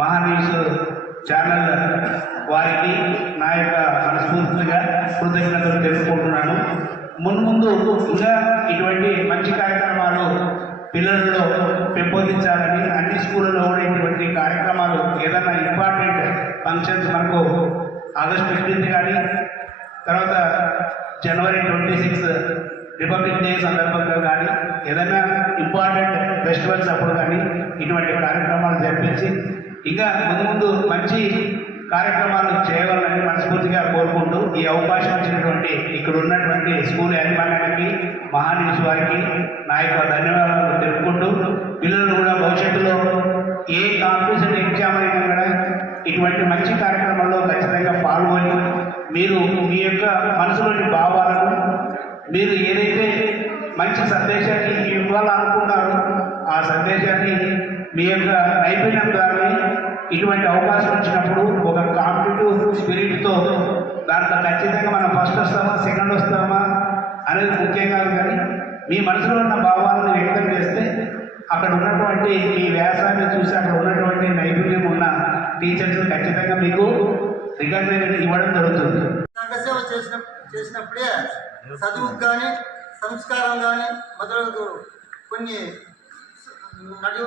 Maha News channel వారికి నా యొక్క మనస్ఫూర్తిగా కృతజ్ఞతలు తెలుపుకుంటున్నాను. ముందు ఇంకా ఇటువంటి మంచి కార్యక్రమాలు పిల్లలలో పెంపొందించాలని అన్ని స్కూళ్ళలో కూడా ఇటువంటి కార్యక్రమాలు ఏదైనా ఇంపార్టెంట్ ఫంక్షన్స్ మనకు ఆగస్ట్ 15 కానీ తర్వాత జనవరి 26 రిపబ్లిక్ డే సందర్భంగా కానీ ఏదైనా ఇంపార్టెంట్ ఫెస్టివల్స్ అప్పుడు కానీ ఇటువంటి కార్యక్రమాలు జరిపించి ఇంకా ముందు మంచి కార్యక్రమాలు చేయవాలని మనస్ఫూర్తిగా కోరుకుంటూ ఈ అవకాశం ఇచ్చినటువంటి ఇక్కడ ఉన్నటువంటి స్కూల్ యాజమాన్యానికి మహాన్యూస్ వారికి నా యొక్క ధన్యవాదాలు తెలుపుకుంటూ పిల్లలు కూడా భవిష్యత్తులో ఏ కాంపిటీషన్ ఎగ్జామ్ అయినా కూడా ఇటువంటి మంచి కార్యక్రమాల్లో ఖచ్చితంగా పాల్గొని మీరు మీ యొక్క మనసులోని భావాలను మీరు ఏదైతే మంచి సందేశాన్ని ఇవ్వాలనుకున్నారో ఆ సందేశాన్ని మీ యొక్క నైపుణ్యం ద్వారా ఇటువంటి అవకాశం వచ్చినప్పుడు ఒక కాంపిటేటివ్ స్పిరిట్తో దాంట్లో ఖచ్చితంగా మనం ఫస్ట్ వస్తామా సెకండ్ వస్తామా అనేది ముఖ్యం కాదు, కానీ మీ మనసులో ఉన్న భావాలను వ్యక్తం చేస్తే అక్కడ ఉన్నటువంటి మీ వ్యాసాన్ని చూసి అక్కడ ఉన్నటువంటి నైపుణ్యం ఉన్న టీచర్స్ ఖచ్చితంగా మీకు రికగ్నైజేషన్ ఇవ్వడం జరుగుతుంది. సంఘసేవ చేసినప్పుడే చదువుకు కానీ సంస్కారం కానీ మొదలగు కొన్ని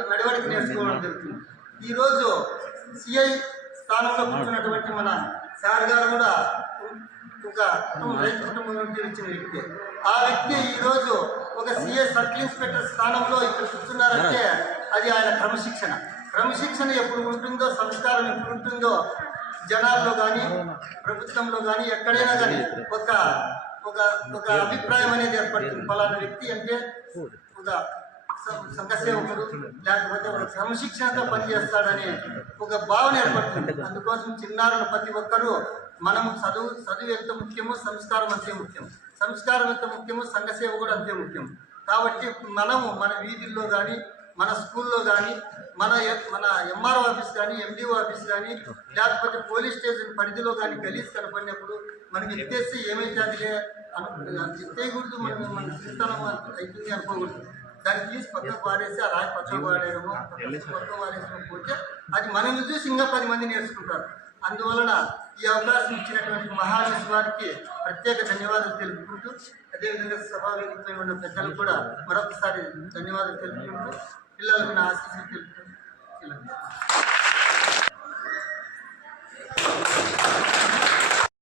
నడవడికి నేర్చుకోవడం జరుగుతుంది. ఈరోజు సిఐ స్థానంలో కూర్చున్నటువంటి మన సార్ గారు కూడా ఒక రైతు కుటుంబం నుండి వచ్చిన వ్యక్తి. ఆ వ్యక్తి ఈరోజు ఒక సిఐ సర్కిల్ ఇన్స్పెక్టర్ స్థానంలో ఇక్కడ కూర్చున్నారంటే అది ఆయన క్రమశిక్షణ ఎప్పుడు ఉంటుందో, సంస్కారం ఎప్పుడు ఉంటుందో జనాల్లో కానీ ప్రభుత్వంలో కానీ ఎక్కడైనా కానీ ఒక ఒక ఒక అభిప్రాయం అనేది ఏర్పడుతుంది. ఫలానా వ్యక్తి అంటే ఒక సంఘసేవకుడు లేకపోతే ఒక క్రమశిక్షణతో పనిచేస్తాడనే ఒక భావన ఏర్పడుతుంది. అందుకోసం చిన్నారులు ప్రతి ఒక్కరూ మనము చదువు ఎంత ముఖ్యమో సంస్కారం అంతే ముఖ్యం, సంస్కారం ఎంత ముఖ్యమో సంఘసేవ కూడా అంతే ముఖ్యం. కాబట్టి మనము మన వీధుల్లో కానీ మన స్కూల్లో కానీ మన ఎంఆర్ఓ ఆఫీస్ కానీ ఎండిఓ ఆఫీస్ కానీ లేకపోతే పోలీస్ స్టేషన్ పరిధిలో కానీ గలీజ్ కనపడినప్పుడు మనకి ఎత్తేసి ఏమైతే అది ఎత్తేయకూడదు, మన చింతనం అవుతుంది అనుకోకూడదు. దాన్ని తీసి పక్కకు పారేసి ఆ రాయి పక్కకు పాడేయడము పక్కకు పారేయడం పోతే అది మనల్ని చూసి ఇంకా 10 మంది నేర్చుకుంటారు. అందువలన ఈ అవకాశం ఇచ్చినటువంటి మహాన్యూస్ వారికి ప్రత్యేక ధన్యవాదాలు తెలుపుకుంటూ అదేవిధంగా సభావేదికపై ఉన్న పెద్దలకు కూడా మరొకసారి ధన్యవాదాలు తెలుపుకుంటూ పిల్లలకు నా ఆశీస్సులు తెలుపుకుంటూ